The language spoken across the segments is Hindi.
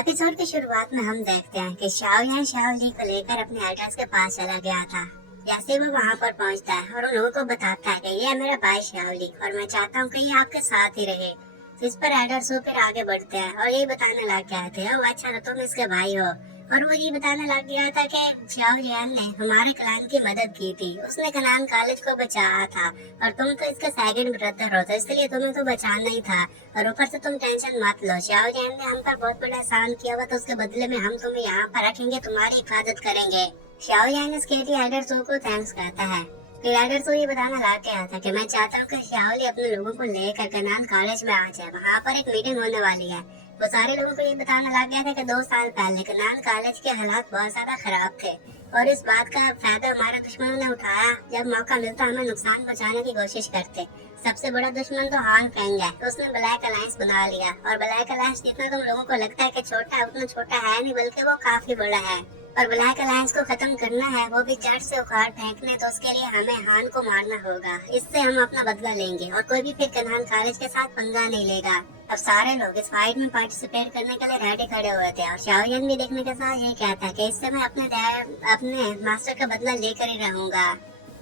एपिसोड की शुरुआत में हम देखते हैं कि शाओयान शाओली को लेकर अपने एल्डर्स के पास चला गया था। जैसे वो वहाँ पर पहुँचता है और उन लोगों को बताता है कि ये है मेरा भाई शाओली और मैं चाहता हूँ कि ये आपके साथ ही रहे। तो इस पर एल्डर्स फिर आगे बढ़ते हैं और ये बताने लग गया थे, अच्छा तो तुम इसके भाई हो। और वो ये बताने लग गया था कि शाओलियान ने हमारे क्लान की मदद की थी, उसने कनान कॉलेज को बचाया था और तुम तो इसका सेकंड ब्रदर हो, तो इसलिए तुम्हें तो बचाना ही था। और ऊपर से तुम टेंशन मत लो, शाओलियान ने हम पर बहुत बड़ा एहसान किया हुआ, तो उसके बदले में हम तुम्हें यहाँ पर रखेंगे, तुम्हारी हिफाजत करेंगे। शाओलियान इसके लिए एल्डर सो को थैंक्स कहता है। फिर एल्डर सो ये बताने लग गया था कि मैं चाहता हूँ कि शाओली अपने लोगों को लेकर कनान कॉलेज में आ जाए, वहाँ पर एक मीटिंग होने वाली है। वो सारे लोगों को ये बताने लग गया था कि 2 साल पहले कनान कॉलेज के हालात बहुत ज्यादा खराब थे और इस बात का फायदा हमारे दुश्मनों ने उठाया। जब मौका मिलता हमें नुकसान पहुंचाने की कोशिश करते। सबसे बड़ा दुश्मन तो हान फेंग है, तो उसने ब्लैक अलायंस बना लिया और ब्लैक अलायंस जितना तुम लोगों को लगता है कि छोटा है, उतना छोटा है नहीं, बल्कि वो काफी बड़ा है। और ब्लैक अलायंस को खत्म करना है, वो भी जड़ से उखाड़ फेंकने, तो उसके लिए हमें हान को मारना होगा। इससे हम अपना बदला लेंगे और कोई भी फिर कनान कॉलेज के साथ पंगा नहीं लेगा। अब सारे लोग इस फाइट में पार्टिसिपेट करने के लिए रेडी खड़े हुए थे और शाओलियान भी देखने के साथ ये कहता है कि इससे मैं अपने मास्टर का बदला लेकर ही रहूंगा।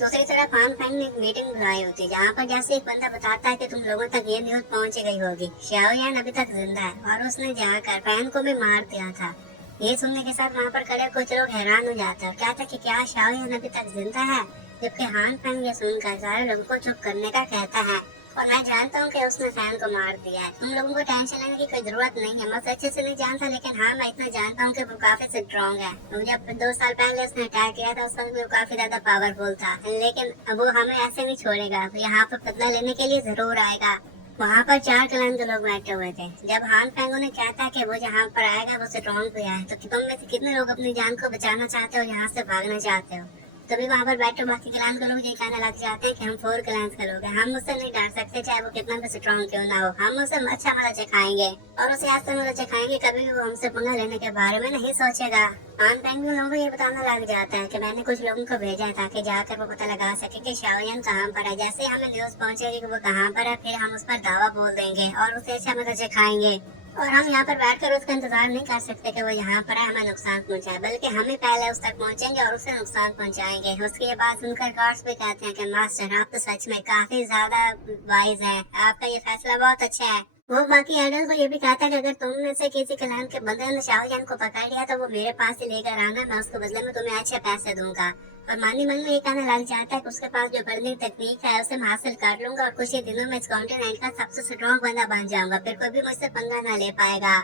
दूसरी तरफ हान फेंग ने एक मीटिंग बुलाई होती, जहाँ पर जैसे एक बंदा बताता है कि तुम लोगों तक ये न्यूज पहुंच गई होगी, शाओलियान अभी तक जिंदा है और उसने जाकर फैन को भी मार दिया था। ये सुनने के साथ वहाँ पर खड़े कुछ लोग हैरान हो जाते हैं और कहते हैं कि क्या शाओलियान अभी तक जिंदा है, जबकि हान फेंग ये सुनकर सारे लोगों को चुप करने का कहता है। और मैं जानता हूँ कि उसने फैन को मार दिया है, तुम लोगों को टेंशन लेने की कोई जरूरत नहीं है। मैं अच्छे से नहीं जानता, लेकिन हाँ मैं इतना जानता हूँ कि वो काफी स्ट्रॉन्ग है। जब 2 साल पहले उसने अटैक किया था, उस वक्त वो काफी ज्यादा पावरफुल था, लेकिन वो हमें ऐसे नहीं छोड़ेगा, यहाँ पर बदला लेने के लिए जरूर आएगा। वहाँ पर 4 क्लान के लोग बैठे हुए थे। जब हान फेंगो ने कहता कि वो यहाँ पर आएगा, वो स्ट्रॉन्ग भी है, तो तुम में से कितने लोग अपनी जान को बचाना चाहते हो, यहाँ से भागना चाहते हो। तभी वहाँ पर बैठे बाकी क्लान के लोग ये कहने लग जाते हैं कि हम 4 क्लान के लोग हैं, हम उससे नहीं डर सकते, चाहे वो कितना भी स्ट्रॉन्ग क्यों ना हो। हम उसे अच्छा मजा चखाएंगे और उसे ऐसा मजा चखाएंगे कभी भी वो हमसे पंगा लेने के बारे में नहीं सोचेगा। हान फेंग लोगों को ये बताने लग जाता है कि मैंने कुछ लोगों को भेजा है ताकि जाकर वो पता लगा सके कि शाओलियान कहाँ पर है। जैसे हमें न्यूज पहुंचेगी कि वो कहाँ पर है, फिर हम उस पर दावा बोल देंगे और उसे अच्छा मजा चखाएंगे। और हम यहाँ पर बैठकर उसका इंतजार नहीं कर सकते कि वो यहाँ पर है, हमें नुकसान पहुँचाए, बल्कि हम ही पहले उस तक पहुँचेंगे और उसे नुकसान पहुँचाएंगे। उसके ये बात सुनकर गार्ड्स भी कहते हैं कि मास्टर आप तो सच में काफी ज्यादा वाइज हैं, आपका ये फैसला बहुत अच्छा है। वो बाकी एल्डर्स को ये भी कहता है कि अगर तुम में से किसी क्लान के बंदे ने शाओलियान को पकड़ लिया तो वो मेरे पास ही लेकर आना, मैं उसके बदले में तुम्हें अच्छे पैसे दूंगा। और मानी मन में ये कहने लग जाता है कि उसके पास जो बर्निंग तकनीक है उसे मैं हासिल कर लूंगा और कुछ ही दिनों में इस कॉन्टिनेंट का सबसे स्ट्रॉन्ग बंदा बन जाऊंगा, फिर कोई भी मुझसे पंगा ना ले पाएगा।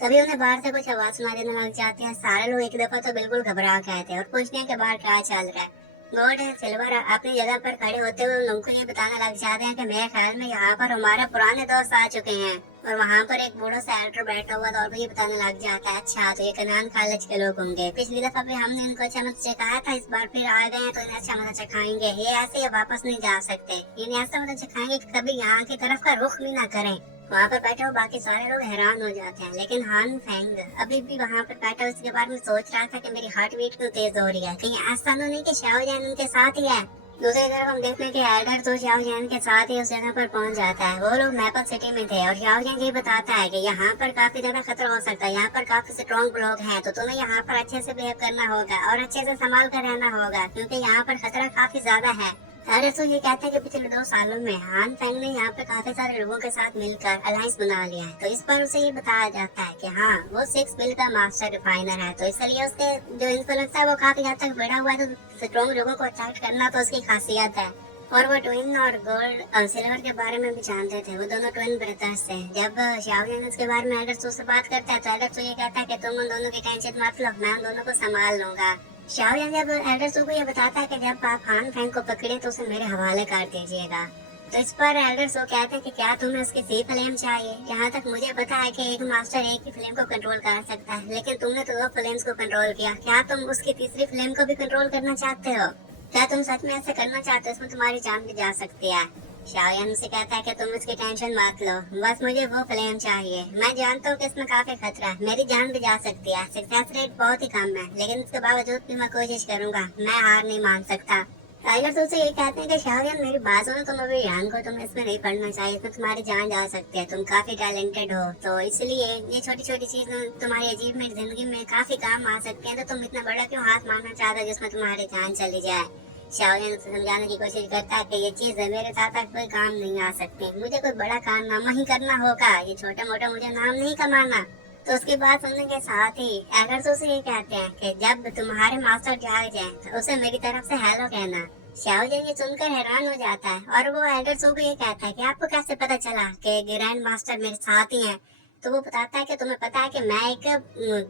तभी उन्हें बाहर से कुछ आवाज सुनाई देने लग जाती है। सारे लोग एक दफा तो बिल्कुल घबरा गए थे और पूछने के बाद क्या चल रहा है। गोल्ड एंड सिल्वर अपनी जगह पर खड़े होते हुए लोगों को ये बताने लग जाते हैं कि मेरे ख्याल में यहाँ पर हमारे पुराने दोस्त आ चुके हैं। और वहाँ पर एक बूढ़ा सा एल्डर बैठा हुआ था और वो ये बताने लग जाता है, अच्छा तो ये कनान कॉलेज के लोग होंगे, पिछली दफा भी हमने इनको अच्छा मत चखाया था, इस बार फिर आ गए हैं तो इन्हें अच्छा मत चखाएंगे। ये ऐसे वापस नहीं जा सकते, इन्हें ऐसा मत चखाएंगे कि कभी यहाँ की तरफ का रुख भी ना करें। वहाँ पर बैठे हुए बाकी सारे लोग हैरान हो जाते हैं, लेकिन हान फेंग अभी भी वहाँ पर बैठा उसके बारे में सोच रहा था कि मेरी हार्ट बीट क्यों तेज हो रही है, कहीं ऐसा तो नहीं कि शाओलियान उनके साथ ही है। दूसरी तरफ हम देखते हैं कि एल्डर तो शाओलियान के साथ ही उस जगह पर पहुंच जाता है। वो लोग मैपल सिटी में थे और शाओलियान ये बताता है कि यहाँ पर काफी ज्यादा खतरा हो सकता है, यहाँ पर काफी स्ट्रॉन्ग लोग हैं, तो तुम्हें यहाँ पर अच्छे से बिहेव करना होगा और अच्छे से संभाल कर रहना होगा, क्योंकि यहाँ पर खतरा काफी ज्यादा है। एल्डर तो ये कहते हैं कि पिछले 2 सालों में हान फेंग ने यहाँ पे काफी सारे लोगों के साथ मिलकर अलायंस बना लिया है, तो इस पर उसे ये बताया जाता है कि हाँ वो 6 बिल का मास्टर रिफाइनर है, तो इसलिए उसके जो इन्फ्लुएंस है वो काफी हद तक बढ़ा हुआ है, तो स्ट्रॉन्ग लोगों को अट्रैक्ट करना तो उसकी खासियत है। और वो ट्विन और गोल्ड और सिल्वर के बारे में भी जानते थे, वो दोनों ट्विन ब्रदर्स थे। जब शाओलियान इसके बारे में एल्डर से बात करता है तो एल्डर ये कहता है कि तुम उन दोनों की टेंशन मत लो, मैं उन दोनों को संभाल लूंगा। शाओलियान जब एल्डर को ये बताता है कि जब आप हान फेंग को पकड़े तो उसे मेरे हवाले कर दीजिएगा, तो इस पर एल्डर कहते हैं कि क्या तुम्हें उसकी सी फ्लेम चाहिए। यहाँ तक मुझे पता है कि एक मास्टर एक ही फ्लेम को कंट्रोल कर सकता है, लेकिन तुमने तो 2 फ्लेम्स को कंट्रोल किया, क्या तुम उसकी तीसरी फ्लेम को भी कंट्रोल करना चाहते हो? क्या तुम सच में ऐसे करना चाहते हो? इसमें तुम्हारी जान भी जा सकती है। शाओलियान से कहता है कि तुम इसकी टेंशन मत लो, बस मुझे वो फ्लेम चाहिए। मैं जानता हूँ कि इसमें काफी खतरा है, मेरी जान भी जा सकती है, सक्सेस रेट बहुत ही कम है, लेकिन इसके बावजूद भी मैं कोशिश करूंगा, मैं हार नहीं मान सकता। टाइगर तो उसे ये कहते हैं कि शाहरियार मेरी बात सुनो, तुम अभी यान को तुम्हें इसमें नहीं पढ़ना चाहिए, इसमें तुम्हारी जान जा सकती है, तुम काफी टैलेंटेड हो, तो इसलिए ये छोटी छोटी चीज तुम्हारी अजीब में जिंदगी में काफी काम आ सकती है, तो तुम इतना बड़ा क्यों हाथ मारना चाहते हो जिसमें तुम्हारी जान चली जाए। शाहरियार उसे समझाने की कोशिश करता है कि ये चीज मेरे साथ कोई काम नहीं आ सकती, मुझे कोई बड़ा कारनामा ही करना होगा, ये छोटा मोटा मुझे नाम नहीं कमाना। तो उसकी बात सुनने के साथ ही एडर तो उसे ये कहते हैं कि जब तुम्हारे मास्टर जाग जाए तो उसे मेरी तरफ से हेलो कहना। शाओ जंग ये सुनकर हैरान हो जाता है और वो एडर सो को ये कहता है कि आपको कैसे पता चला कि ग्रैंड मास्टर मेरे साथ ही हैं। तो वो बताता है कि तुम्हें पता है कि मैं एक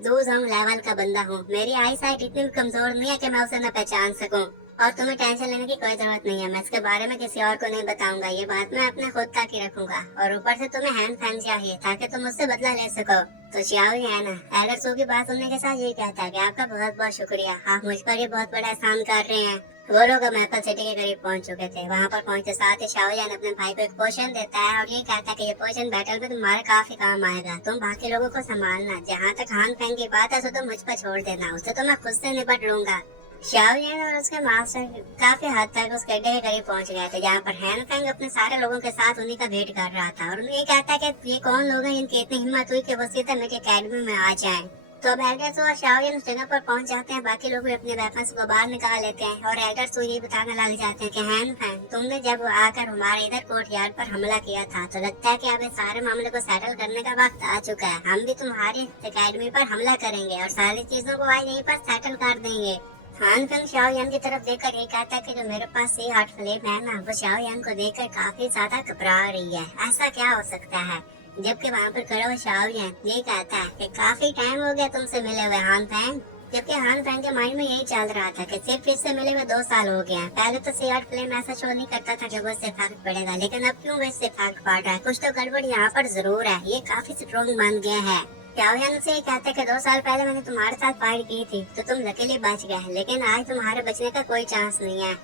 2 लेवल का बंदा हूँ, मेरी आई साइट इतनी भी कमजोर नहीं है कि मैं उसे न पहचान सकूं, और तुम्हें टेंशन लेने की कोई जरूरत नहीं है, मैं इसके बारे में किसी और को नहीं बताऊंगा, ये बात मैं अपने खुद तक ही रखूंगा, और ऊपर से तुम्हें हैंड फैन चाहिए ताकि तुम उससे बदला ले सको। तो शियाओ ही है ना, एडर सो की बात सुनने के साथ ये कहता है कि आपका बहुत बहुत शुक्रिया, आप मुझ पर ये बहुत बड़ा एहसान कर रहे हैं। वो लोग अब एप्पल सिटी के करीब पहुंच चुके थे। वहां पर पहुंचते साथ ही शाओयान अपने भाई को एक पोशन देता है और ये कहता है कि ये पोशन बैटल में तुम्हारे काफी काम आएगा, तुम बाकी लोगों को संभालना, जहाँ तक हान फेंग की बात है तो तुम मुझ पर छोड़ देना, उससे तो मैं खुद से निपट लूंगा। शाओलिन और उसके मास्टर काफी हद तक उस गड्ढे के करीब पहुंच गए थे जहाँ पर हैन फेंग अपने सारे लोगों के साथ उन्हीं का वेट कर रहा था, और उन्हें ये कहता है कि ये कौन लोग हैं जिनकी इतनी हिम्मत हुई कि वो सीधा मेरी अकेडमी में आ जाएं। तो अब एल्डर्स और शाओलिन उस जगह पर पहुंच जाते हैं, बाकी लोग भी अपने वेपन्स को बाहर निकाल लेते हैं और एल्डर्स ये बताने लग जाते हैं कि हैन फेंग तुमने जब आकर हमारे इधर कोर्टयार्ड पर हमला किया था तो लगता है कि अब इस सारे मामले को सेटल करने का वक्त आ चुका है, हम भी तुम्हारी अकेडमी पर हमला करेंगे और सारी चीजों को आज यहीं पर सेटल कर देंगे। हान फेंग शाओयान की तरफ देखकर ये कहता है कि जो मेरे पास ये हार्ट फ्लेम है ना, वो शाओयान को देखकर काफी ज्यादा घबरा रही है, ऐसा क्या हो सकता है। जबकि वहाँ पर खड़ा हुआ शाओयान ये कहता है कि काफी टाइम हो गया तुमसे मिले हुए हान फेंग। जबकि हान फेंग के माइंड में यही चल रहा था कि सिर्फ इससे मिले हुए 2 साल हो गए हैं। पहले तो सी हार्ट फ्लेम ऐसा शो नहीं करता था कि वो इससे फर्क पड़ेगा, लेकिन अब क्यों वो इससे फर्क पड़ रहा है, कुछ तो गड़बड़ यहाँ पर जरूर है, ये काफी स्ट्रॉन्ग बन गया है। शाओयान से कहते हैं कि 2 साल पहले मैंने तुम्हारे साथ फाइट की थी तो तुम लकीली बच गए, लेकिन आज तुम्हारे बचने का कोई चांस नहीं है।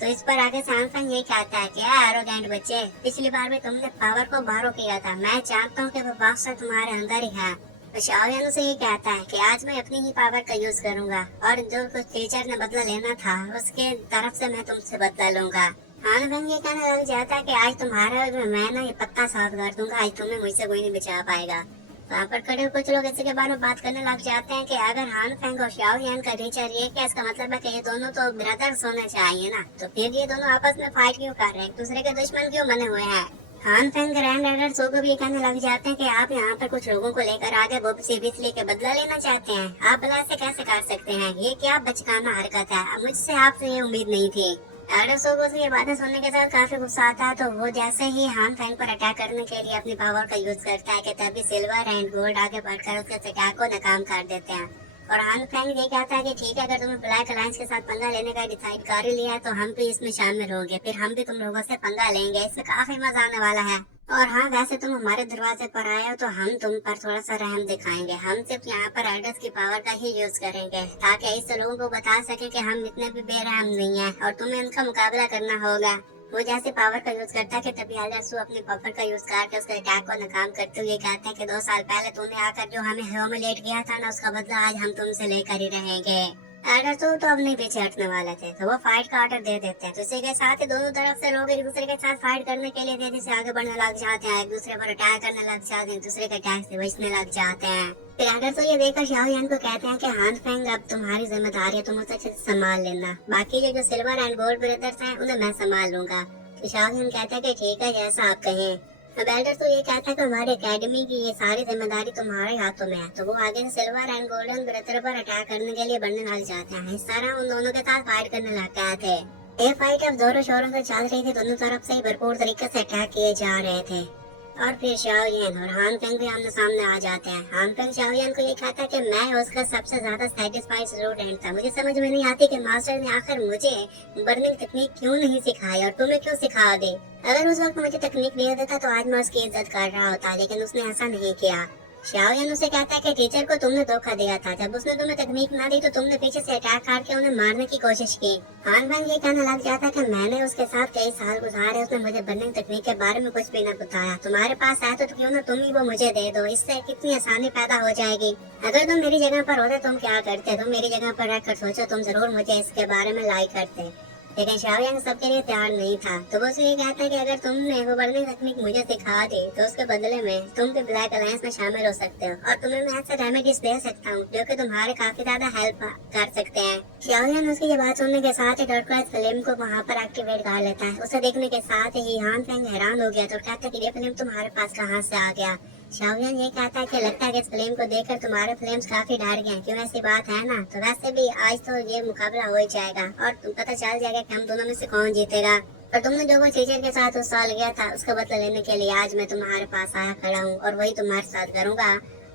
तो इस पर आगे सैमसंग ये कहता है कि एरोगेंट बच्चे, पिछली बार भी तुमने पावर को बारो किया था, मैं जानता हूँ कि वो बादशाह तुम्हारे अंदर ही है। तो शाओयान से ये कहता है कि आज मैं अपनी ही पावर का यूज करूंगा और जो कुछ टीचर ने बदला लेना था उसके तरफ से मैं तुमसे बदला लूंगा। हान फेंग ये कहने लग जाता है कि आज तुम्हारा मैं ना ये पत्ता साफ कर दूंगा, आज तुम्हें मुझसे कोई नहीं बचा पाएगा। वहाँ पर खड़े कुछ लोग इसी के बारे में बात करने लग जाते हैं कि अगर हान फेंग और शाओयान का नेचर ये क्या, इसका मतलब है कि ये दोनों तो ब्रदर्स होने चाहिए ना, तो फिर ये दोनों आपस में फाइट क्यों कर रहे हैं, एक दूसरे के दुश्मन क्यों बने हुए हैं। हान फेंग ग्रैंड एडर सो को भी कहने लग जाते हैं कि आप यहाँ पर कुछ लोगों को लेकर आगे वो सिर्फ इसलिए के बदला लेना चाहते हैं, आप भला ऐसे कैसे कर सकते हैं, ये क्या बचकाना हरकत है, मुझसे आपसे ये उम्मीद नहीं थी। एडर सो को ये बातें सुनने के साथ काफी गुस्सा आता है, तो वो जैसे ही हान फेंग पर अटैक करने के लिए अपनी पावर का यूज करता है कि तभी सिल्वर एंड गोल्ड आगे बढ़कर उसके अटैक को नाकाम कर देते हैं। और हान फेंग ये कहता है कि ठीक है, अगर तुम्हें ब्लैक अलायंस के साथ पंगा लेने का डिसाइड कर लिया है तो हम भी इसमें शामिल होंगे, फिर हम भी तुम लोगों से पंगा लेंगे, इसमें काफी मजा आने वाला है। और हाँ, वैसे तुम हमारे दरवाजे पर आए हो तो हम तुम पर थोड़ा सा रहम दिखाएंगे, हम सिर्फ यहाँ पर एल्डर्स की पावर का ही यूज करेंगे ताकि इससे लोगों को बता सके कि हम इतने भी बेरहम नहीं है और तुम्हें इनका मुकाबला करना होगा। वो जैसे पावर का यूज करता है कि तभी एल्डर्स अपनी पावर का यूज करके उसके अटैक को नाकाम करते हुए कहते हैं कि 2 साल पहले तूने आकर जो हमें ह्यूमिलेट किया था ना, उसका बदला आज हम तुमसे लेकर ही रहेंगे। एल्डर्स तो अब नहीं पीछे हटने वाले थे, तो वो फाइट का ऑर्डर दे देते हैं, तो इसी के साथ ही दोनों तरफ से लोग एक दूसरे के साथ फाइट करने के लिए तेजी से आगे बढ़ने लग जाते हैं, एक दूसरे पर अटैक करने लग जाते हैं, दूसरे के अटैक से बचने लग जाते हैं। फिर एल्डर्स ये देखकर शाओयान को कहते हैं कि हान फेंग अब तुम्हारी जिम्मेदारी है, तुम उसे अच्छे से संभाल लेना, बाकी जो सिल्वर एंड गोल्ड ब्रदर्स हैं उन्हें मैं संभाल लूंगा। तो शाओयान कहता है कि ठीक है, जैसा आप कहें। अब एल्डर्स ये कहता है कि हमारी एकेडमी की ये सारी जिम्मेदारी तुम्हारे हाथों में है, तो वो आगे से सिल्वर एंड गोल्डन ब्रदर पर अटैक करने के लिए बढ़ने लग जाते हैं। इस तरह उन दोनों के साथ फाइट करने लग गए थे। ये फाइट अब जोरों शोरों से चल रही थी, दोनों तरफ से भरपूर तरीके से अटैक किए जा रहे थे। और फिर शाओयान और हान फेंग भी आमने सामने आ जाते हैं। हान फेंग शाओयान को ये कहता है कि मैं उसका सबसे ज्यादा सेटिस्फाइड स्टूडेंट था, मुझे समझ में नहीं आती कि मास्टर ने आखिर मुझे बर्निंग तकनीक क्यों नहीं सिखाई और तुम्हें क्यों सिखा दी। अगर उस वक्त मुझे तकनीक दे देता तो आज मैं उसकी इज्जत कर रहा होता, लेकिन उसने ऐसा नहीं किया। शाओयान उसे कहता है कि टीचर को तुमने धोखा दिया था, जब उसने तुम्हें तकनीक ना दी तो तुमने पीछे से अटैक करके उन्हें मारने की कोशिश की। हान फेंग ये कहने लग जाता है कि मैंने उसके साथ कई साल गुजारे, उसने मुझे बर्निंग तकनीक के बारे में कुछ भी न बताया, तुम्हारे पास आया तो क्यों ना तुम ही वो मुझे दे दो, इससे कितनी आसानी पैदा हो जाएगी। अगर तुम मेरी जगह पर होते तुम क्या करते, तुम मेरी जगह पर रहकर सोचो, तुम जरूर मुझे इसके बारे में लाई करते। लेकिन शाओलियांग सबके लिए तैयार नहीं था। तो वो उसे ये कहता है कि अगर तुमने वो बढ़ने तकनीक मुझे सिखा दी तो उसके बदले में तुम भी ब्लैक अलायंस में शामिल हो सकते हो और तुम्हें मैं ऐसे रेमेडीज दे सकता हूँ जो कि तुम्हारे काफी ज्यादा हेल्प कर सकते हैं। शाओलियांग उसकी ये बात सुनने के साथ ही डॉक्टर फ्लेम को वहाँ पर एक्टिवेट कर लेता है। उसे देखने के साथ ही हान फेंग हैरान हो गया तो कहता है कि ये फ्लेम तुम्हारे पास कहाँ से आ गया। शाओलियांग ये कहता है कि लगता है कि इस फ्लेम को देखकर तुम्हारे फ्लेम्स काफी डर गए। क्यों ऐसी बात है ना? तो वैसे भी आज तो ये मुकाबला हो ही जाएगा और तुम पता चल जाएगा कि हम दोनों में से कौन जीतेगा। और तुमने जो वो चीजर के साथ उस साल गया था उसका बदला लेने के लिए आज मैं तुम्हारे पास आया खड़ा हूँ और वही तुम्हारे साथ करूंगा।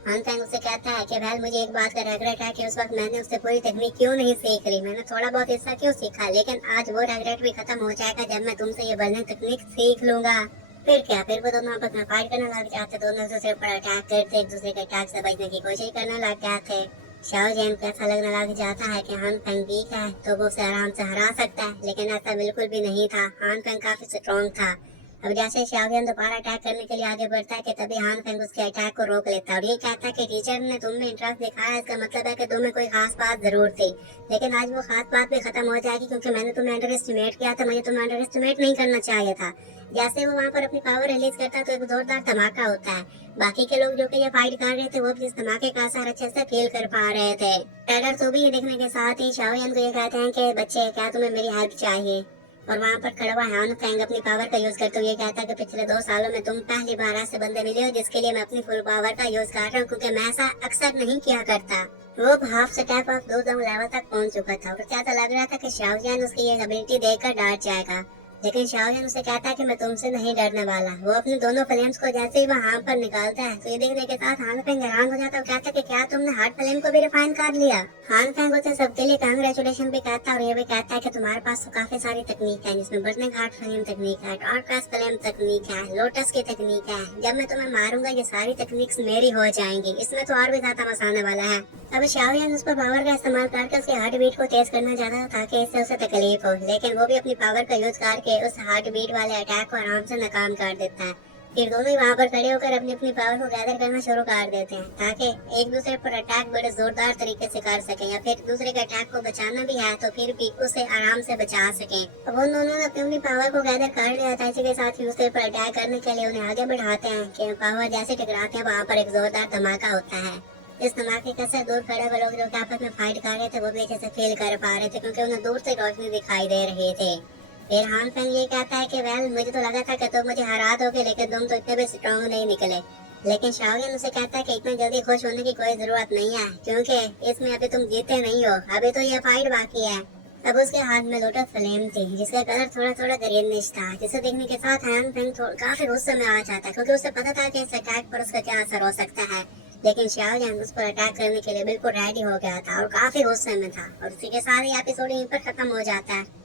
हान फेंग उसे कहता है कि वेल मुझे एक बात का रिग्रेट है कि उस वक्त मैंने उससे पूरी तकनीक क्यों नहीं सीख ली। मैंने थोड़ा बहुत हिस्सा क्यों सीखा, लेकिन आज वो रिग्रेट भी खत्म हो जाएगा जब मैं तुमसे ये बढ़ने तकनीक सीख लूंगा। फिर क्या, फिर वो दोनों आपस में फाइट करने लग जाते, दोनों एक दूसरे पर अटैक करते, एक दूसरे के अटैक से बचने की कोशिश करने लग जाते। शाओलियांग को ऐसा लगने लग जाता है कि हान फेंग वीक है तो वो उसे आराम से हरा सकता है, लेकिन ऐसा बिल्कुल भी नहीं था। हान फेंग काफी स्ट्रॉन्ग था। अब जैसे शाओलियांग दोबारा अटैक करने के लिए आगे बढ़ता है कि तभी हान फेंग उसके अटैक को रोक लेता है और ये कहता है कि टीचर ने तुम में इंटरेस्ट दिखाया, इसका मतलब है कि तुम्हें कोई खास बात जरूर थी, लेकिन आज वो खास बात भी खत्म हो जाएगी क्योंकि मैंने तुम्हें अंडर एस्टिमेट किया था। मुझे तुम्हें अंडर एस्टिमेट नहीं करना चाहिए था। जैसे वो वहाँ पर अपनी पावर रिलीज करता है तो एक जोरदार धमाका होता है। बाकी के लोग जो कि ये फाइट कर रहे थे वो भी इस धमाके का असर अच्छे से फील कर पा रहे थे। टेलर तो भी ये देखने के साथ ही शाओलियांग को ये कहते हैं कि बच्चे क्या तुम्हें मेरी हेल्प चाहिए। और वहाँ पर खड़ा हुआ हान फेंग अपनी पावर का यूज करते हुए कहता है कि पिछले 2 सालों में तुम पहली बार ऐसे बंदे मिले हो जिसके लिए मैं अपनी फुल पावर का यूज कर रहा हूँ, क्योंकि मैं ऐसा अक्सर नहीं किया करता। वो हाफ स्टेप ऑफ दो लेवल तक पहुंच चुका था और क्या तो लग रहा था कि शाओलियांग उसकी ये एबिलिटी देखकर डर जाएगा, लेकिन शाओलियांग उसे कहता है कि मैं तुमसे नहीं डरने वाला। वो अपने दोनों फ्लेम्स को जैसे ही वहाँ पर निकालता है तो ये देखने के साथ हान फेंग हैरान हो जाता है और कहता है कि क्या तुमने हार्ट फ्लेम को भी रिफाइन कर लिया। हान फेंग उसे सबके लिए कांग्रेचुलेशन भी कहता है और ये भी कहता है कि तुम्हारे पास तो काफी सारी तकनीक है, जिसमें बर्निंग हार्ट फ्लेम तकनीक है, डॉर्क फ्लेम तकनीक है, लोटस की तकनीक है। जब मैं तुम्हें मारूंगा ये सारी तकनीक्स मेरी हो जाएंगी, इसमें तो और भी ज्यादा मजा आने वाला है। अब शाओलियांग उस पर पावर का इस्तेमाल करके उसके हार्ट बीट को तेज करना चाहता था ताकि इससे उसे तकलीफ हो, लेकिन वो भी अपनी पावर का यूज करके उस हार्ट बीट वाले अटैक को आराम से नाकाम कर देता है। फिर दोनों ही वहाँ पर खड़े होकर अपनी अपनी पावर को गैदर करना शुरू कर देते हैं ताकि एक दूसरे पर अटैक बड़े जोरदार तरीके से कर सकें, या फिर दूसरे के अटैक को बचाना भी है तो फिर भी उसे आराम से बचा सकें। अब उन दोनों ने अपनी पावर को गैदर कर लिया था, इसी के साथ ही दूसरे पर अटैक करने के लिए उन्हें आगे बढ़ाते हैं कि पावर जैसे टकराते हैं वहाँ पर एक जोरदार धमाका होता है। इस धमाके का असर दूर खड़े हुए लोग जो आपस में फाइट कर रहे थे वो भी अच्छे से फील कर पा रहे थे क्योंकि उन्हें दूर से रोशनी दिखाई दे रही थी। फिर हान फेंग ये कहता है कि वेल मुझे तो लगा था कि तुम मुझे हरा दोगे, लेकिन तुम तो इतने भी स्ट्रॉन्ग नहीं निकले। लेकिन शाओलियांग उसे कहता है कि इतना जल्दी खुश होने की कोई जरूरत नहीं है क्योंकि इसमें अभी तुम जीते नहीं हो, अभी तो ये फाइट बाकी है। अब उसके हाथ में लोटस फ्लेम थी जिसका कलर थोड़ा थोड़ा ग्रीनिश था, जिसे देखने के साथ हान फेंग काफी गुस्से में आ जाता है क्योंकि उसे पता था कि इस अटैक पर उसका क्या असर हो सकता है। लेकिन शाओलियांग उस पर अटैक करने के लिए बिल्कुल रेडी हो गया था और काफी गुस्से में था। और उसी के साथ ही एपिसोड यहीं पर खत्म हो जाता है।